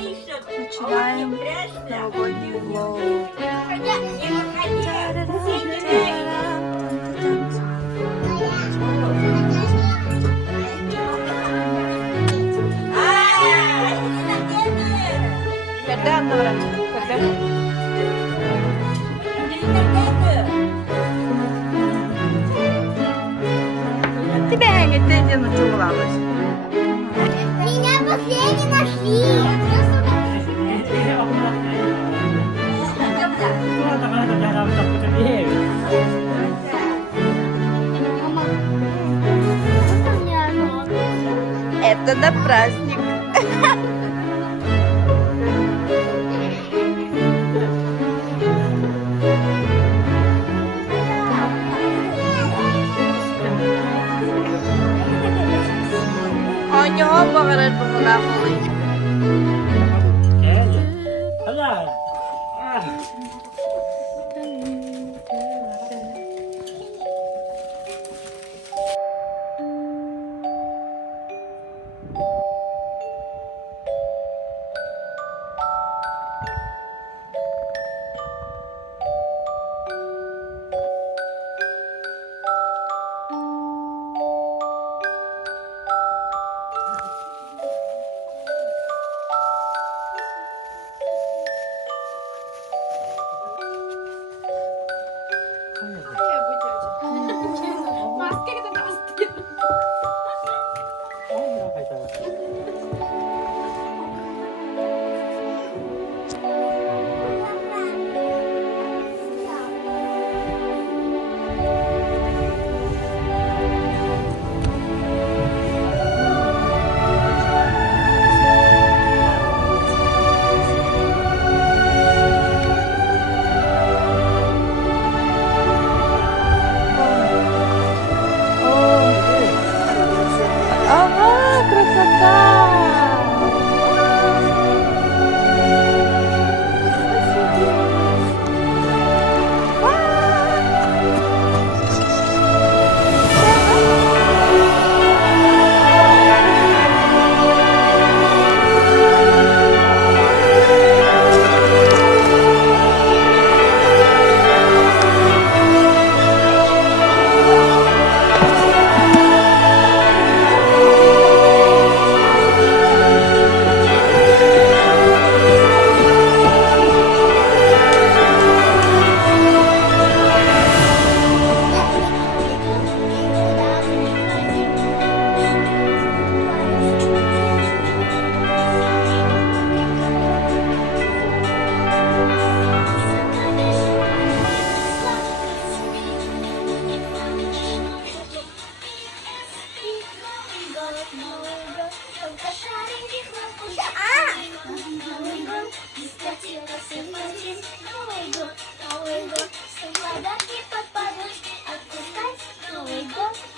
Начинаем новогодний влог. Когда, Нора? Когда? Тебя нигде не ночевалась. Меня последний нашли. Мама, у меня нога. Это на праздник. А у нього поперед була болить. Ага, красота!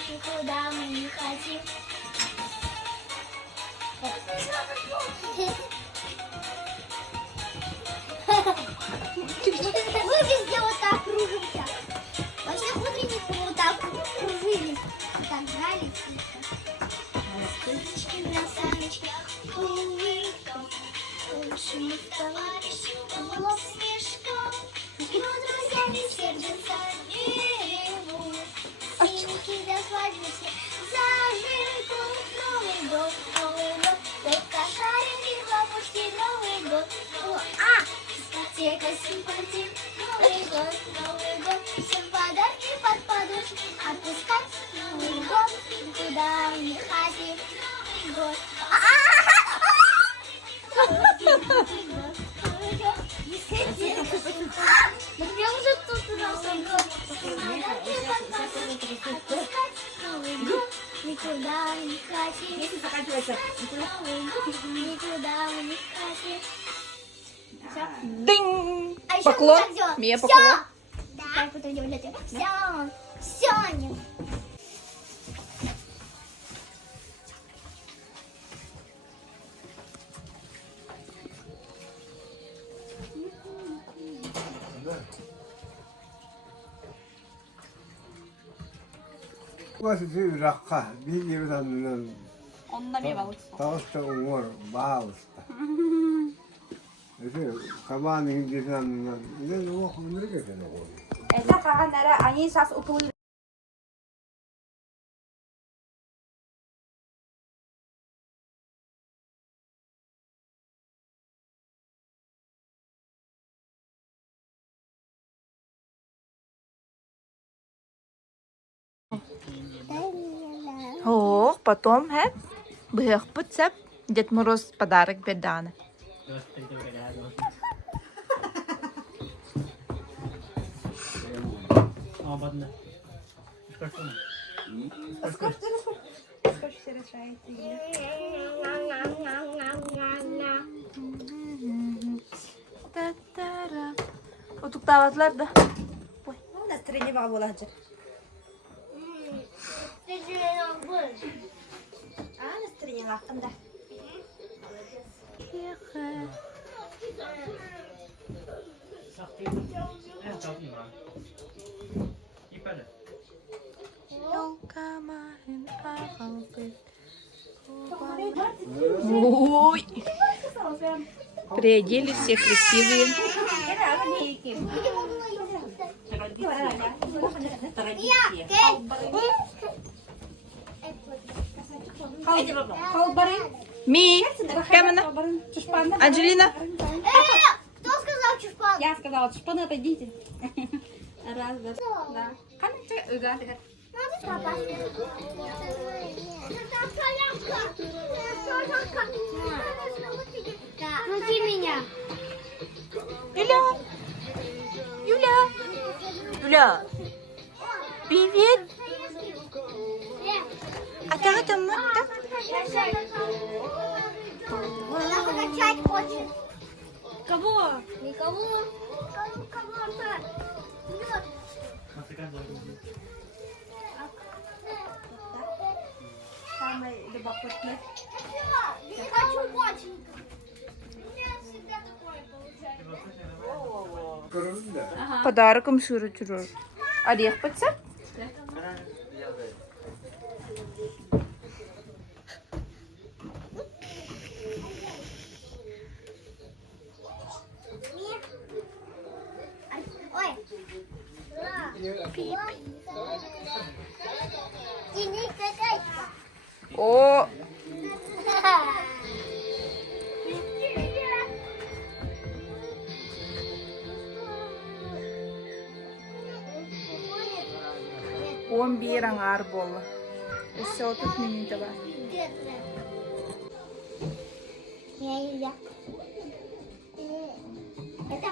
Никуда мы не хотим. Мы везде вот так кружимся. Во всех утренниках вот так кружились. Вот так жались. Птички на саночках, лучшими товарищами, лоб снежком, но друзьями сердится дереву. Синенький до свадьбы все зажигут. Новый год, только шарики, хлопушки, Новый год. Дискотека, симпатик, Новый год, всем подарки под подушку отпускать. Новый год, никуда не хотим. Новый год. Да я уже тут Новый год. Подарки под подушку отпускать. Новый год, никуда не хотим. Новый год, никуда не хотим. Динь! А еще Поклон. мы так делаем. Мия, Всё. поклон. Да. Потом делаем для тебя. Все, нет. Kuvası rakka, bir yerden Onunla bir balık. tavukta umur, bağ usta. 그래서 가만히 hindi namin hindi mo ako nilagay na ako. Nakakanara, ang isas upul. О, потом, бых пуцеп. Дед Мороз подарок Бедана. Otuktavadılar da. Настроение баба olacak. Настроение hakkında. Ой. Приодели все красивые. Ми, Камена, Анджелина. Кто сказал чушпан? Я сказала, чушпан, отойдите. Раз, два, да. Папа. Крути меня. Юля. Юля. Юля. Привет. А как там это? Она покачать хочет. Кого? Никого. Кого она? Идет. Самый любопытный. Не хочу больше. У меня всегда такое получается. 그런데 Подароком шуру-чуру. Орех пуцеп. Ой. Тяни какая-то. О, Бомбирang арбол. Все тут минута var.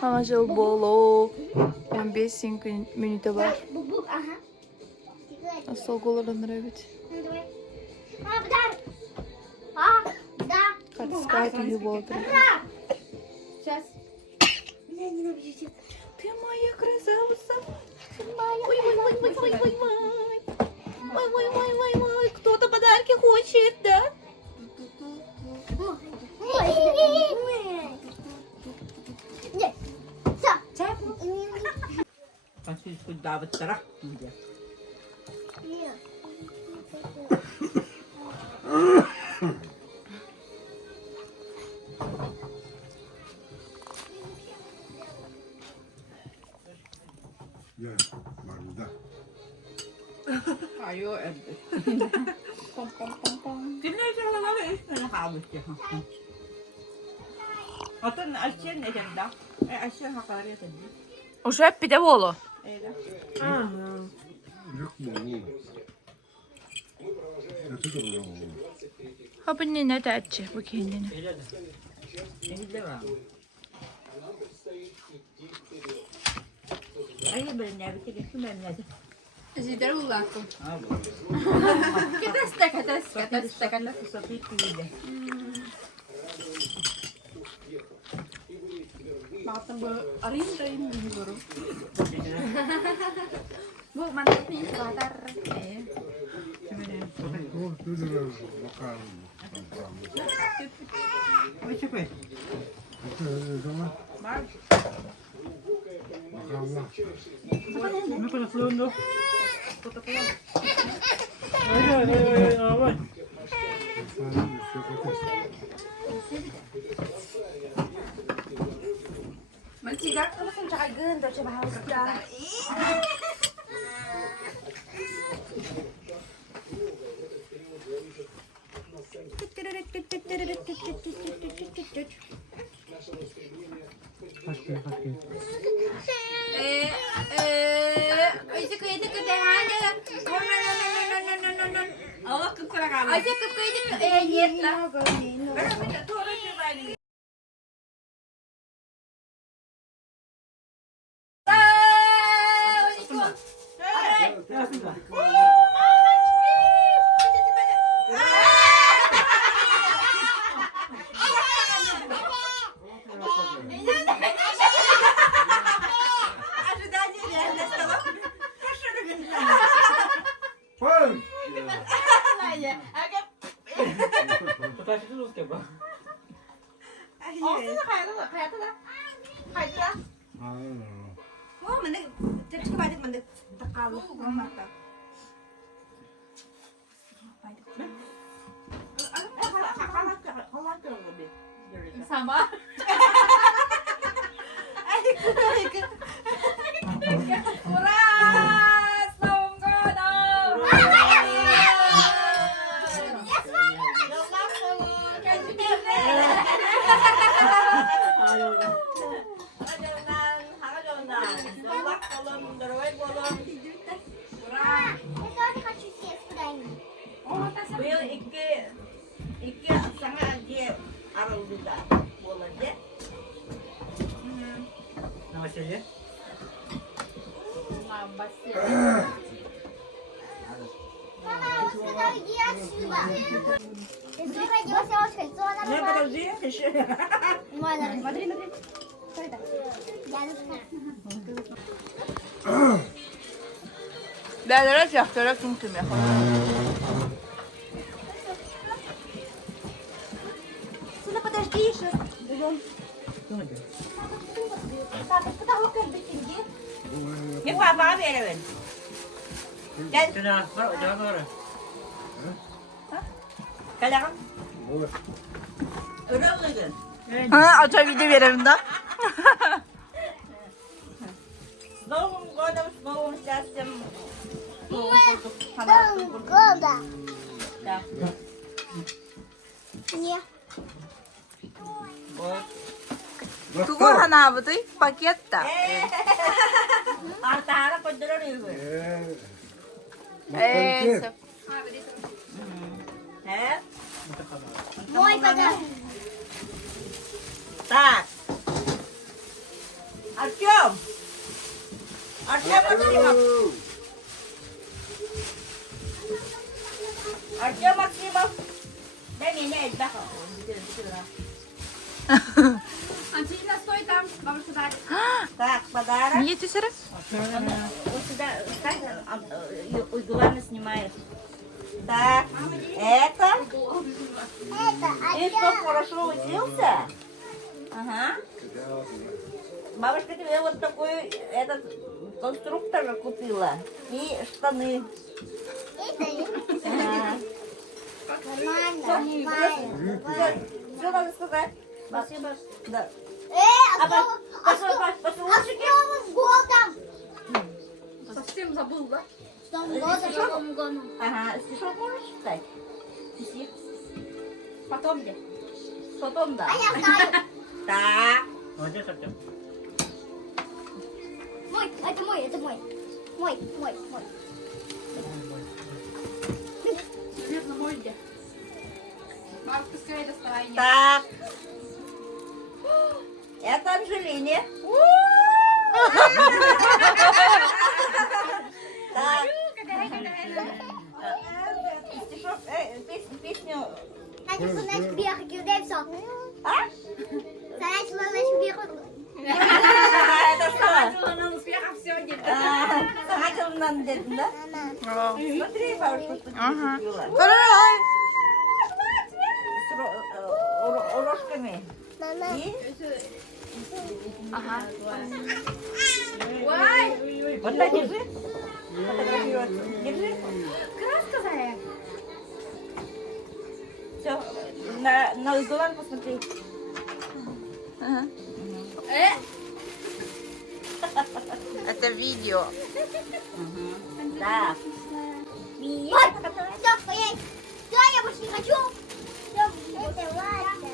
Ama жил болу. 15 минута var. Бубук, ага. Солголору нравится. Ну, давай. Дар. Да. Катская любовь. Сейчас. Меня ненавидите. Ты моя красавица. Ой. Ой. Кто-то подарки хочет, да? Нет. Все. Пошли сюда, вот тарах. Нет. 야 말다. Ayo, Dinle şuraları üstüne kalmış ya. Atın aşağı ne geldi? Aşağı hakaret ediyor. Уже підеволо. Öyle. 이렇게 어떻게 보라고. Habini ne derçi bu kendini. Evde var. Ay ben ne bitti ki ben ne? Зідер улаку. Катастека, сопить піде. Bakın bu arayayım bilmiyorum. Bu mantıklı iş kadar. 또 두드려 막간. Bu çıkıyor. 정말 Var. 막간나. Ne kadar flundu? sigang terus ang tsaka ganda siya bahas ka. ऐसे कहीं तो कहते हैं हाँ जरा no. Allah keperakan. ऐसे कब कहीं तो ये ना Пан! Tutaş dulu ke ba? Olsun da kayada da. Kayada. Oh, mình được trên cái bài thì mình được tập cao luôn, không mặt tập. Sama. Kuras, tunggu dong. это не хочу съесть дай мне Биыл икки саңа же арылдыда болады. Новоселье? мама я сказала иди отсюда ты сука делась очень Не подожди, еще. смотри что это я не знаю Değerlere çaktırıp tüm yapalım. сюда подожди еще папа потолок битинги Не папа верен. Sudah, baru jangan baru. Kalan. Örüldün. Ha, aça video verelim de. Новым годом, с новым счастьем. года Да. не Вот. Kıvı hana bu değil, pakette. Артара поддерживаю. Eee, мой подарок Так. Артем. Артем Максимов. Артем Максимов. Дай мне это. Антонина, стой там. Бабушка дать. Так, подарок. niye tüsürüz? Вот сюда, так, углами снимает. Так, это. Ты что, хорошо учился? Ага. Бабушка тебе вот такой этот конструктор купила. И штаны. Ага. Что надо сказать? Спасибо. Да. с Новым годом! Совсем забыл, да? С Новым годом! Ага, стишок можешь читать? Стих. Потом где? Потом, да. А я знаю! Так. Молодец, Артем. Мой, это мой, это мой. Мой. Наверное, мой где? Бабушка, скорее доставай. Так. Это Анжелине. Так. Стишок, песню. Значит, значит, вверх, кидай все. А? Значит, вверх. Это что? На успехах сегодня. Сахатил нам дети, да? Смотри, бабушка, что Ага. ты купила. Kırılay. С рожками. И Aha. вот так держи. Фотографироваться. Держи. Краска зая. Все. На углан посмотри. Aha. Это видео. Да. Вот, да, я больше не хочу. Это ладно.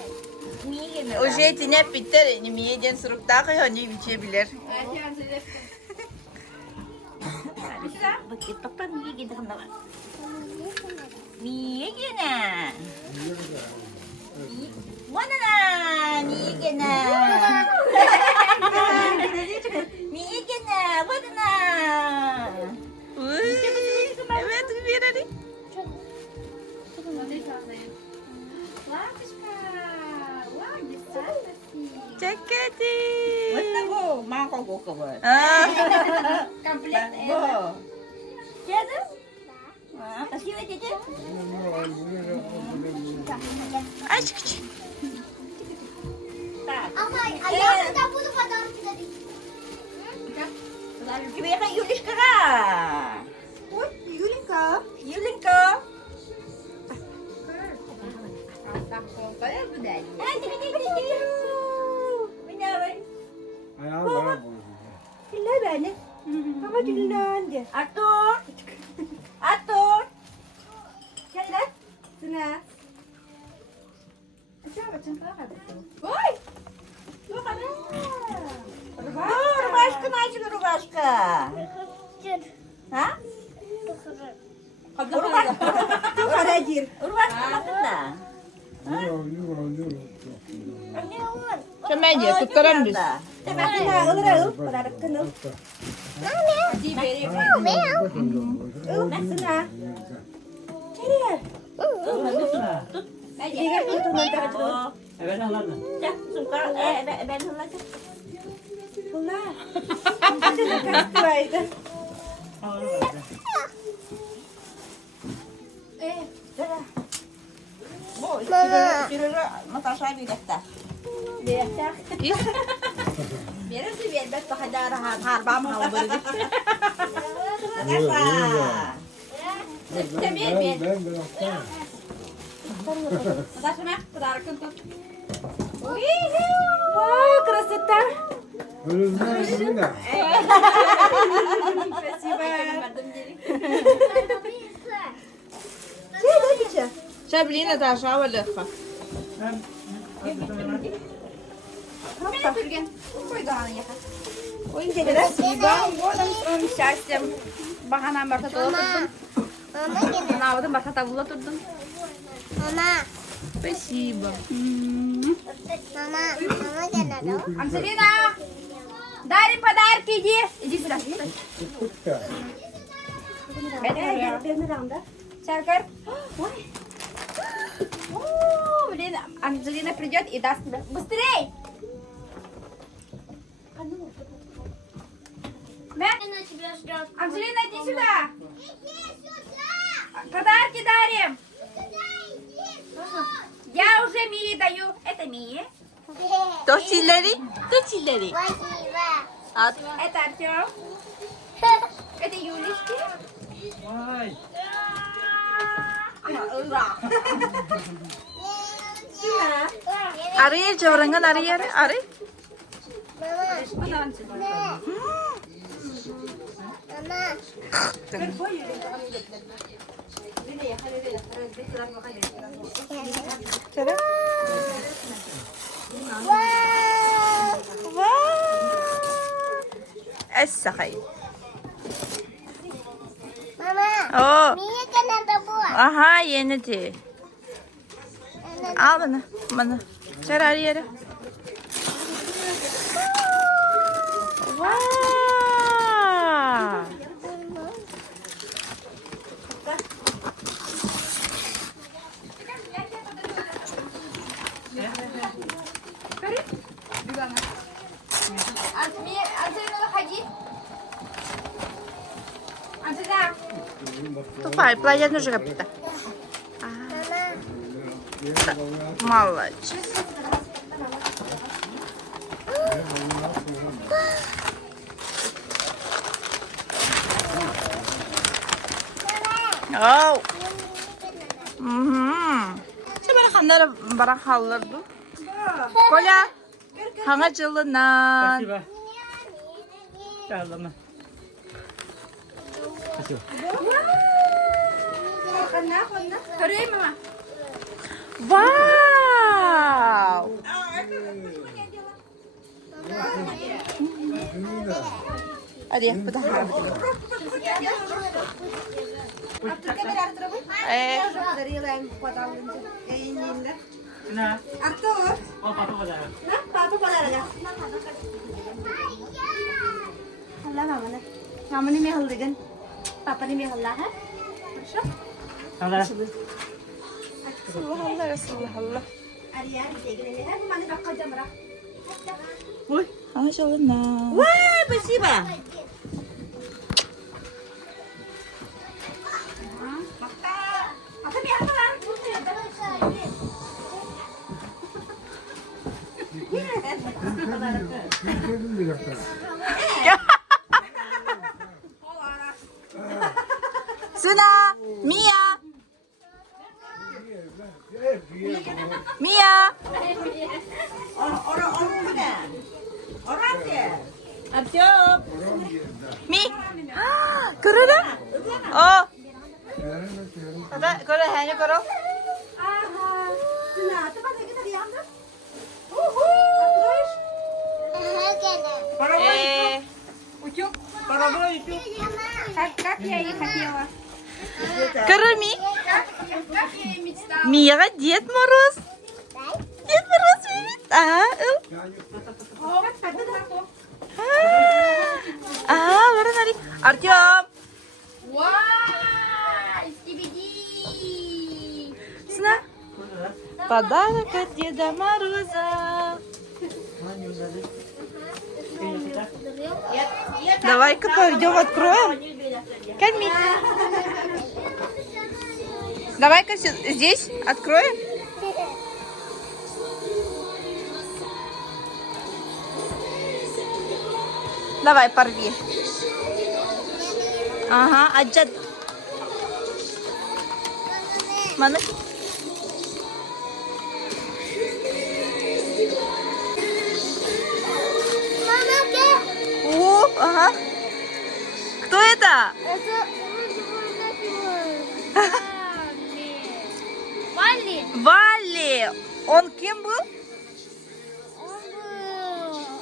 Мигина. Уже etine bitter. Yemeyeceğin surukta koyuyor. Ne biçebilir? Bakit papa Migina ka naman. Migina. Wala na. Migina. Migina. Wala na. Evet, Mirari. Ceketi. Basta go. Makago ka ba? Komplet. Go. Kaya kasi wala dito. Aşk. Tak. Ama ayağımı da bunu kadar dedi. Kaya ka Yulis ka ka. Uy, Yulinka. Yuling ka. Kaya bu dahil. Ay, tigil. Minaway. Ayağım bana bozuyor. Sila beni. Ama dinlendi. Arthur. Arthur. Gel. Sila. Açıyor açın kalk. Uy. Yok ana. Dur başka nasıl dur başka? Ha? Dur başka. Yok ana gir. Dur başka bakında. Yürü. Çömen diye tutturan biz. Sila ılır ıl. Padarak kınıl. Sila. Çeriye. Diğer kutundan da açıyor. Evet anladın. Ya, suka. Ben hulaca. Sila. Sila kaçtıydı. Bo, sila matasabi kita. Meron si Bielbet pakadarahan. Harbam na ubar. Nagasa. Ben bıraktım. Подашь меня? Подарок тут. Вау, красота! Ölümden de. Спасибо. Где доча? Şablina taşa valıkha. Меня Турген. Ой, да, она ехала. Ой, спасибо. Вот он своим счастьем. Баханам барта толотurdum. Сынавыдым барта табыла турдum. Мама, Спасибо. мама gel. Анжелина! Дарим подарки, иди. Иди сюда. Шаркар. Блин, Анжелина придет и даст тебе. Быстрей! Анжелина, иди сюда. Подарки дарим. Я уже Мии даю. Это Мии. Toçilleri. Toçilleri. At. Это Артем. Это Юлечки. Vay. Arayır çavarangan arayır. Arayır. السخي Mama, Oo. niye kenarda bu? Aha yenidi. Al bana. Bana. Çar her yere. Vay. Анжелина, выходи. Анжелина. Тупай, платье нужно капита. Молодец. Оу. Sen bana kanlara bana kaldırdın. Kola. Hanga cılına. Спасибо. 잘랐나? Kasih. Hurry, mama. Вау! Орех подахар. Nah, Arthur. oh papa pada. Papa pada aja. हल्ला मामा ने मामा ने मैं हल देगन पापा ने मैं हल्ला है अच्छा Salah. Resulullah, Resulullah. अरे यार देख रहे हैं माने रखा जमरा Maşallah. Wah, спасибо. apa biar kan Türkiye'den mi yaptın? Suna, Mia, Mia. Orang mana? Orang dia. Artyom. Mi. Görüyor musun? Oh. Görüyor, hani görüyor. aha nah tempat kita di anda ucuk как я и хотела Görüyor musun? как я и мечтала Mia, Дед Мороз. Дед Мороз видит. Вот смотри. Артем. вау скибиди Сына. Подарок от Деда Мороза. Давай-ка пойдем откроем. Кальми. Давай-ка здесь откроем. Давай, порви. Ага, аджат. Mana? О, ага. Кто это? Валли. Валли. Он кем был?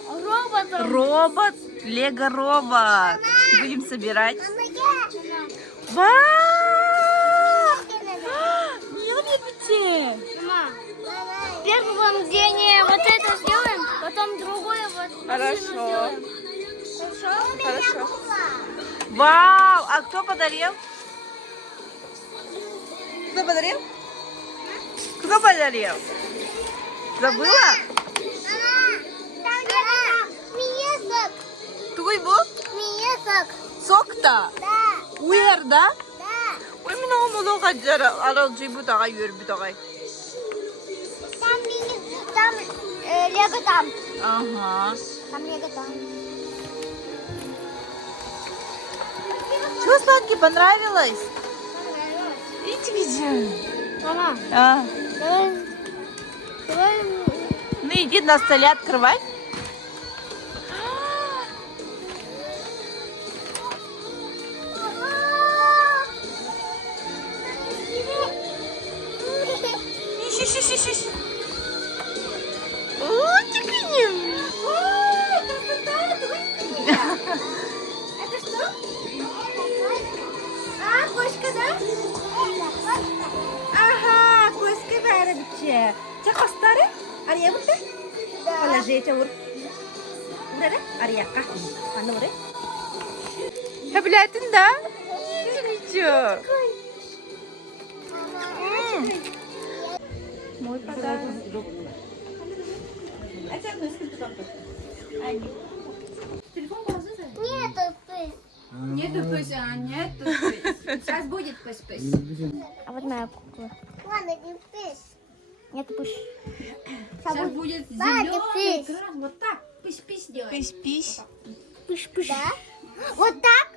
Он был роботом. Робот. Лего робот. Будем собирать. Вау! Не любите? Мама, в первом день вот это сделаем, потом другое вот машину Хорошо. сделаем. Хорошо? Хорошо. Вау! А кто подарил? Кто подарил? Кто подарил? Забыла? Миесок. Туй был? Миесок. Сок-то? Да. Уер, да? Да. Ой, мен оңылы қаджары аралжы бұтағай, өр бұтағай. Там Лего там. Ага. Там Лего там. Чего, сладкий, понравилось? Видите, видите? Мама, А. давай. Ну, иди на столе открывай. Ищи. О, тиканем. это что а кошка да ага кошка бәрі бітше сен қостары ария бұлды положи это ур урада арияққа аны уры Білетін, да? Ничего. Мой подарок. Нет, ты. нету пыся нету сейчас будет пысь А вот моя кукла. Ладно, не пыш. Нет, пыш. сейчас будет Ладно, зеленый пысь. экран вот так пысь делай Пись-пись. Пыш, пыш. Да? Вот так?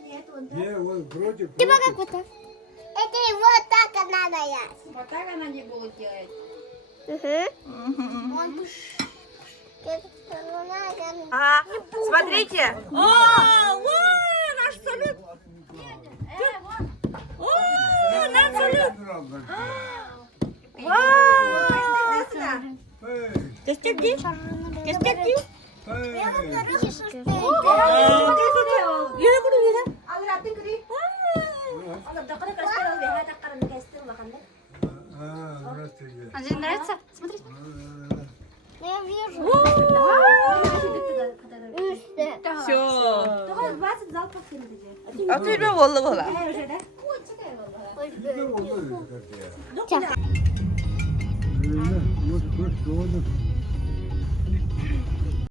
нет вот Не, он против. Типа как вот так? Это и вот так надо я. вот так она не будет делать Угу. он Ага, смотрите. О, наш салют. О, наш салют. Gösterdi. Gösterdi. Yürü buraya. Тебе нравится? Смотри. Я вижу. Все. А ты же волла волла. Вот, вот, вот.